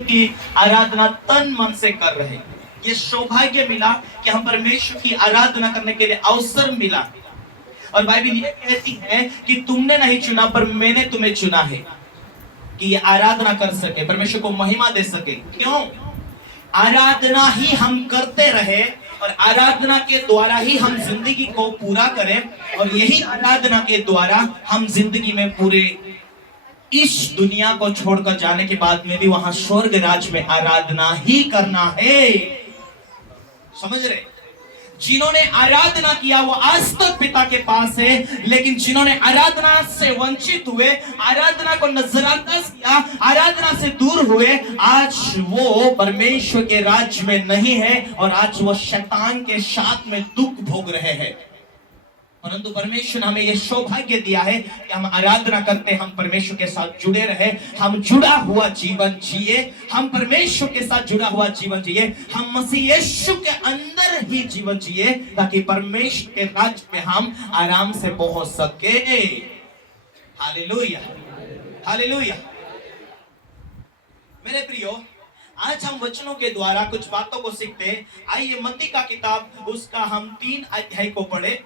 की आराधना तन मन से कर रहे हैं। ये सौभाग्य मिला कि हम परमेश्वर की आराधना करने के लिए अवसर मिला। और बाइबल ये कहती है कि तुमने नहीं चुना पर मैंने तुम्हें चुना है कि ये आराधना कर सके, परमेश्वर को महिमा दे सके। क्यों? आराधना ही हम करते रहे और आराधना के द्वारा ही हम जिंदगी को पूरा करें, और यही आराधना के द्वारा हम जिंदगी में पूरे इस दुनिया को छोड़कर जाने के बाद में भी वहां स्वर्ग राज में आराधना ही करना है। समझ रहे? जिन्होंने आराधना किया वो आज तक पिता के पास है, लेकिन जिन्होंने आराधना से वंचित हुए, आराधना को नजरअंदाज किया, आराधना से दूर हुए, आज वो परमेश्वर के राज्य में नहीं है और आज वो शैतान के साथ में दुख भोग रहे हैं। परंतु परमेश्वर ने हमें यह सौभाग्य दिया है कि हम आराधना करते, हम परमेश्वर के साथ जुड़े रहे, हम जुड़ा हुआ जीवन जिए, हम परमेश्वर के साथ जुड़ा हुआ जीवन जिए, हम मसीह यीशु के अंदर ही जीवन जिए, ताकि परमेश्वर के राज्य में हम आराम से पहुंच सके। Hallelujah, hallelujah. मेरे प्रियो, आज हम वचनों के द्वारा कुछ बातों को सीखते। आइए मत्ती का किताब, उसका हम 3 अध्याय को पढ़े।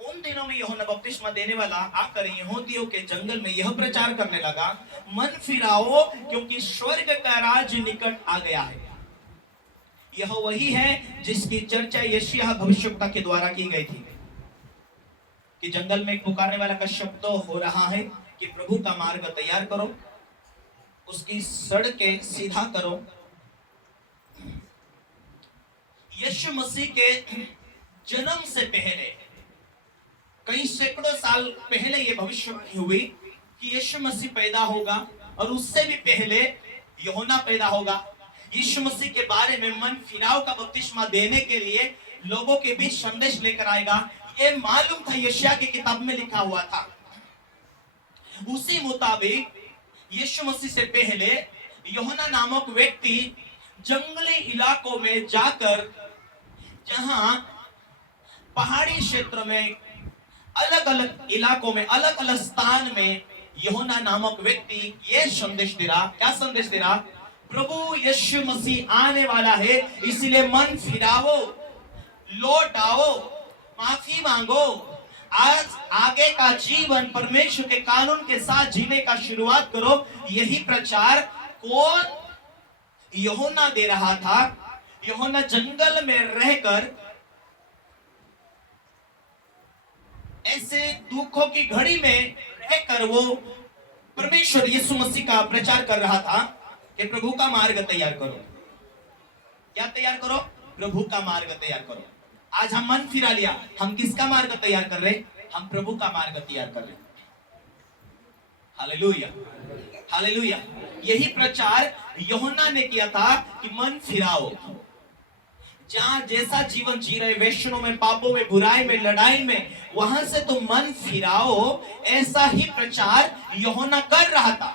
उन दिनों में यूहन्ना बपतिस्मा देने वाला आकर यहूदियों के जंगल में यह प्रचार करने लगा, मन फिराओ क्योंकि स्वर्ग का राज्य निकट आ गया है। यह वही है जिसकी चर्चा यशायाह भविष्यवक्ता के द्वारा की गई थी कि जंगल में एक पुकारने वाला का शब्द हो रहा है कि प्रभु का मार्ग तैयार करो, उसकी सड़कें सीधा करो। यीशु मसीह के जन्म से पहले कई सैकड़ों साल पहले यह भविष्यवाणी हुई कि यीशु मसीह पैदा होगा, और उससे भी पहले यूहन्ना पैदा होगा। यीशु मसीह के बारे में मन फिराव का बपतिस्मा देने के लिए लोगों के बीच संदेश लेकर आएगा, यह मालूम था, यशायाह की किताब में लिखा हुआ था। उसी मुताबिक यीशु मसीह से पहले यूहन्ना नामक व्यक्ति जंगली इलाकों में जाकर, जहां पहाड़ी क्षेत्र में अलग अलग इलाकों में, अलग अलग स्थान में यूहन्ना नामक व्यक्ति ये संदेश दे रहा। क्या संदेश दे रहा? प्रभु यीशु मसीह आने वाला है, इसलिए मन फिराओ, लौट आओ, माफी मांगो, आज आगे का जीवन परमेश्वर के कानून के साथ जीने का शुरुआत करो। यही प्रचार कौन? यूहन्ना दे रहा था। यूहन्ना जंगल में रहकर ऐसे दुखों की घड़ी में रहकर वो परमेश्वर यीशु मसीह का प्रचार कर रहा था कि प्रभु का मार्ग तैयार करो। क्या तैयार करो? प्रभु का मार्ग तैयार करो। आज हम मन फिरा लिया, हम किसका मार्ग तैयार कर रहे? हम प्रभु का मार्ग तैयार कर रहे। Hallelujah, hallelujah. यही प्रचार यूहन्ना ने किया था कि मन फिराओ, जहां जैसा जीवन जी रहे, वैष्णव में, पापों में, बुराई में, लड़ाई में, वहां से तुम मन फिराओ। ऐसा ही प्रचार यूहन्ना कर रहा था।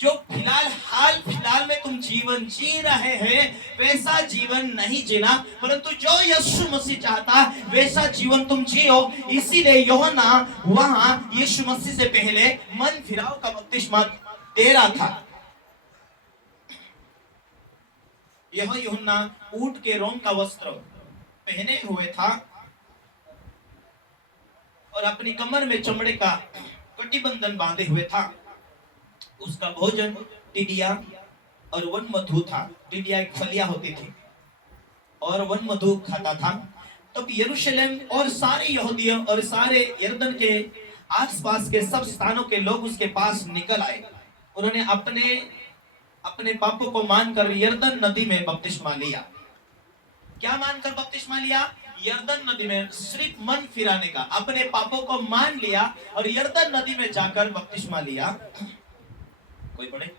जो हाल फिलहाल में तुम जीवन जी रहे हैं, वैसा जीवन नहीं जीना, परंतु जो यीशु मसीह चाहता वैसा जीवन तुम जियो। इसीलिए यूहन्ना वहां यीशु मसीह से पहले मन फिराओ का बपतिस्मा दे रहा था। यह यूहन्ना ऊंट के रोम का वस्त्र पहने हुए था और अपनी कमर में चमड़े का कटिबंधन बांधे हुए था। उसका भोजन टिडिया और वन मधु था। टिडिया एक फलियां होती थी और वन मधु खाता था। तब यरूशलेम और सारे यहूदियों और सारे यरदन के आसपास के सब स्थानों के लोग उसके पास निकल आए। उन्होंने अपने पापों को मानकर यरदन नदी में बपतिस्मा लिया। क्या मानकर बपतिस्मा लिया? यरदन नदी में, सिर्फ मन फिराने का, अपने पापों को मान लिया और यरदन नदी में जाकर बपतिस्मा लिया। कोई पढ़े?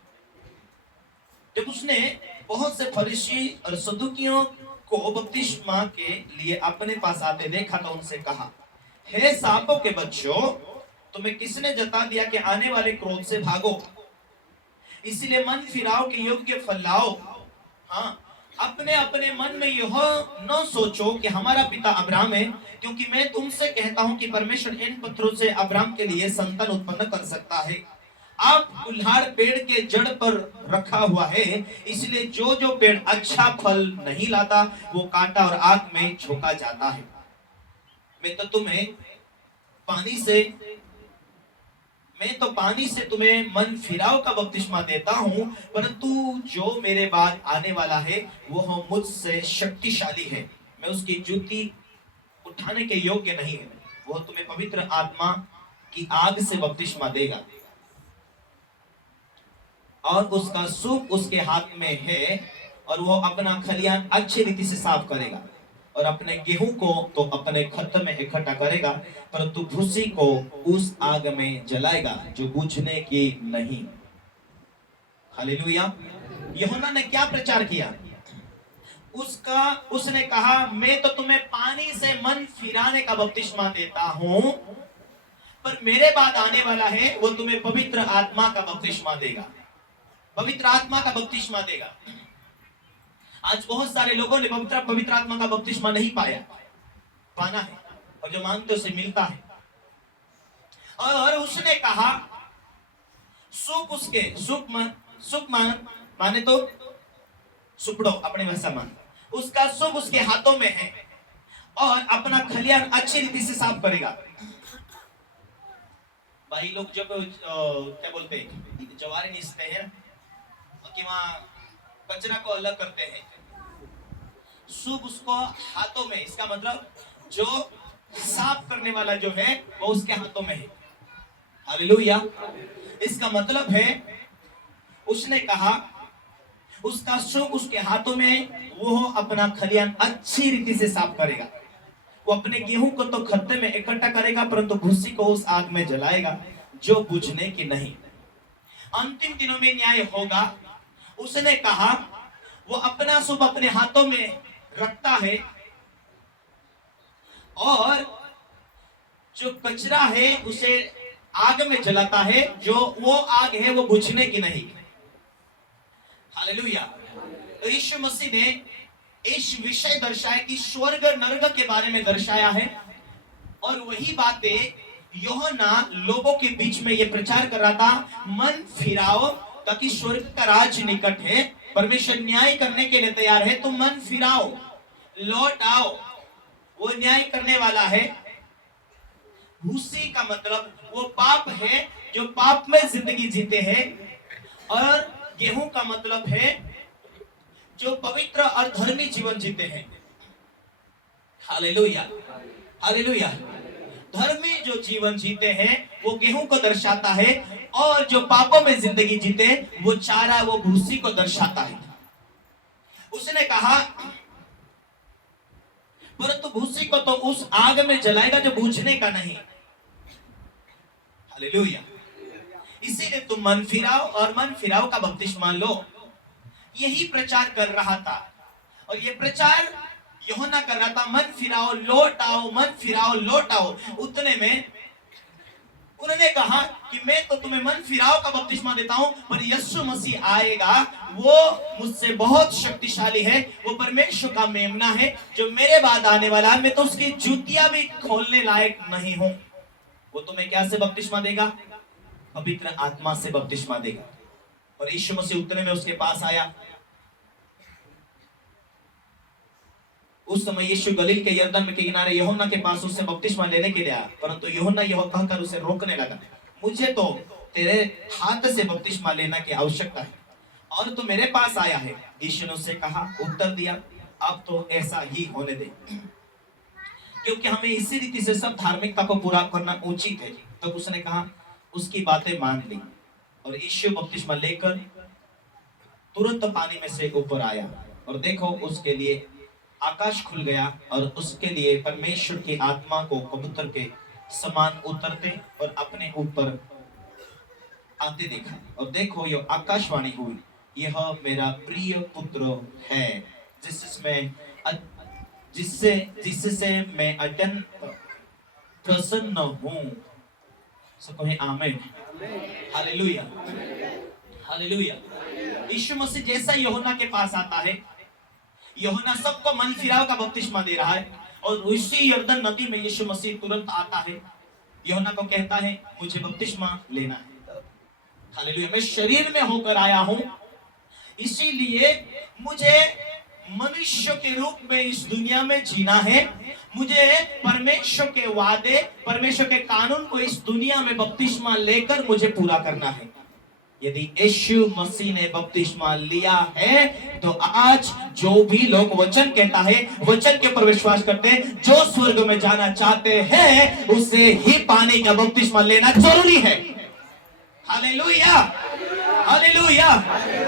जब उसने बहुत से फरीसी और सदूकियों को बपतिस्मा के लिए अपने पास आते देखा तो उनसे कहा, हे सांपों के बच्चों, तुम्हें किसने जता दिया कि आने वाले क्रोध से भागो? इसीलिए मन फिराओ के योग्य फल लाओ। हाँ, अपने अपने मन में यह न सोचो कि हमारा पिता अब्राहम है, क्योंकि मैं तुमसे कहता हूं कि परमेश्वर इन पत्थरों से अब्राहम के लिए संतान उत्पन्न कर सकता है। आप कुल्हाड़ पेड़ के जड़ पर रखा हुआ है, इसलिए जो जो पेड़ अच्छा फल नहीं लाता वो काटा और आग में झोंका जाता है। मैं तो तुम्हें पानी से मैं तो पानी से तुम्हें मन फिराव का बपतिस्मा देता हूं, परंतु जो मेरे बाद आने वाला है वो मुझसे शक्तिशाली है, मैं उसकी जूती उठाने के योग्य नहीं है। वो तुम्हें पवित्र आत्मा की आग से बपतिस्मा देगा और उसका सूप उसके हाथ में है, और वो अपना खलियान अच्छी रीति से साफ करेगा और अपने गेहूं को तो अपने खत में इकट्ठा करेगा, परंतु भूसी को उस आग में जलाएगा जो बुझने की नहीं। हालेलुया। यूहन्ना ने क्या प्रचार किया? उसने कहा, मैं तो तुम्हें पानी से मन फिराने का बपतिस्मा देता हूं, पर मेरे बाद आने वाला है वो तुम्हें पवित्र आत्मा का बपतिस्मा देगा, पवित्र आत्मा का बपतिस्मा देगा। आज बहुत सारे लोगों ने पवित्र आत्मा का बपतिस्मा नहीं पाना है, और जो मांगते उसे मिलता है। और उसने कहा सुप माने तो सुपड़ो अपनी भाषा में, उसका सुप उसके हाथों में है और अपना खलियान अच्छी रीति से साफ करेगा। भाई लोग जब क्या बोलते हैं, जवारी नीचते हैं कि वहां कचरा को अलग करते हैं, सूप उसको हाथों में, इसका मतलब जो साफ करने वाला जो है वो उसके हाथों में है। हालेलुया। इसका मतलब है उसने कहा उसका सूप उसके हाथों में, वो अपना खलियान अच्छी रीति से साफ करेगा। वो अपने गेहूं को तो खत्ते में इकट्ठा करेगा, परंतु भूसी को उस आग में जलाएगा जो बुझने की नहीं। अंतिम दिनों में न्याय होगा। उसने कहा वो अपना सूप अपने हाथों में रखता है और जो कचरा है उसे आग में जलाता है, जो वो आग है वो बुझने की नहीं। हालेलुया। तो यीशु मसीह ने इस विषय दर्शाया कि स्वर्ग नरक के बारे में दर्शाया है, और वही बातें यूहन्ना लोगों के बीच में ये प्रचार कर रहा था, मन फिराओ ताकि स्वर्ग का राज निकट है, परमेश्वर न्याय करने के लिए तैयार है, तो मन फिराओ, लौट आओ, वो न्याय करने वाला है। भूसी का मतलब वो पाप है जो पाप में जिंदगी जीते हैं, और गेहूं का मतलब है जो पवित्र और धर्मी जीवन जीते हैं। Hallelujah, hallelujah. धर्मी जो जीवन जीते हैं वो गेहूं को दर्शाता है, और जो पापों में जिंदगी जीते वो चारा, वो भूसी को दर्शाता है। उसने कहा परंतु भूसी को तो उस आग में जलाएगा जो बुझने का नहीं। हालेलुया। इसीलिए तुम मन फिराओ और मन फिराओ का बपतिस्मा लो। यही प्रचार कर रहा था, और ये प्रचार यूहन्ना कर रहा था, मन फिराओ लौट आओ, मन फिराओ लौट आओ। उतने में उन्होंने कहा कि मैं तो तुम्हें मन फिराओ का बपतिस्मा देता हूं, पर यीशु मसीह आएगा, वो मुझसे बहुत शक्तिशाली है, वो परमेश्वर का मेमना है जो मेरे बाद आने वाला है, मैं तो उसकी जूतियां भी खोलने लायक नहीं हूं। वो तुम्हें क्या से बपतिस्मा देगा? पवित्र आत्मा से बपतिस्मा देगा। और यीशु मसीह उतने में उसके पास आया। उस समय यीशु गलील के यरदन के किनारे यूहन्ना के पास उससे बपतिस्मा लेने के लिए आया, परंतु यूहन्ना यह कहकर उसे रोकने लगा, मुझे तो तेरे हाथ से बपतिस्मा लेने की आवश्यकता है, और तो मेरे पास आया है। यीशु ने उससे कहा, उत्तर दिया, अब तो ऐसा ही होने दे, क्योंकि हमें इसी रीति से सब धार्मिकता को पूरा करना उचित है। तब तो उसने कहा, उसकी बातें मान ली, और यीशु बपतिस्मा लेकर तुरंत पानी में से ऊपर आया, और देखो उसके लिए आकाश खुल गया, और उसके लिए परमेश्वर की आत्मा को कबूतर के समान उतरते और अपने ऊपर आते देखा। और देखो ये आकाशवाणी हुई, यह मेरा प्रिय पुत्र है, जिससे मैं अत्यंत प्रसन्न हूं। सब कहें आमीन। Hallelujah, hallelujah. यीशु मसीह जैसा यूहन्ना के पास आता है, यूहन्ना सबको मन फिराव का बपतिस्मा दे रहा है, और उसी यरदन नदी में यीशु मसीह तुरंत आता है, यूहन्ना को कहता है, मुझे बपतिस्मा लेना है। हालेलुया, मैं शरीर में होकर आया हूं, इसीलिए मुझे मनुष्य के रूप में इस दुनिया में जीना है। मुझे परमेश्वर के वादे, परमेश्वर के कानून को इस दुनिया में बपतिस्मा लेकर मुझे पूरा करना है। यदि यीशु मसीह ने बपतिस्मा लिया है तो आज जो भी लोग वचन कहता है, वचन के ऊपर विश्वास करते हैं, जो स्वर्ग में जाना चाहते हैं, उसे ही पानी का बपतिस्मा लेना जरूरी है। हालेलुया, हालेलुया,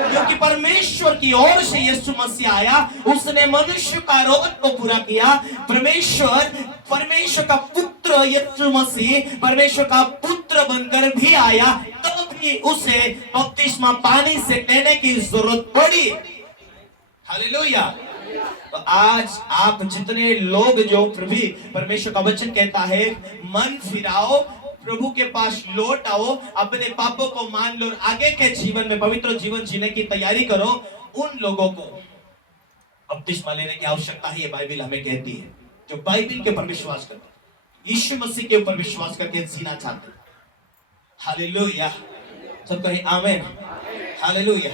क्योंकि परमेश्वर की ओर से यीशु मसीह आया, उसने मनुष्य का रोग को पूरा किया। परमेश्वर का पुत्र यीशु मसीह परमेश्वर का पुत्र बनकर भी आया, तो भी उसे बपतिस्मा पानी से लेने की जरूरत पड़ी। हालेलुया। तो आज आप जितने लोग जो प्रभु परमेश्वर का वचन कहता है, मन फिराओ, प्रभु के पास लौट आओ, अपने पापों को मान लो, आगे के जीवन में पवित्र जीवन जीने की तैयारी करो, उन लोगों को बपतिस्मा लेने की आवश्यकता है, ये बाइबल हमें कहती है। जो बाइबल के ऊपर विश्वास करते, यीशु मसीह के ऊपर विश्वास करके जीना चाहते। हालेलुया, सब कहें आमीन। हालेलुया।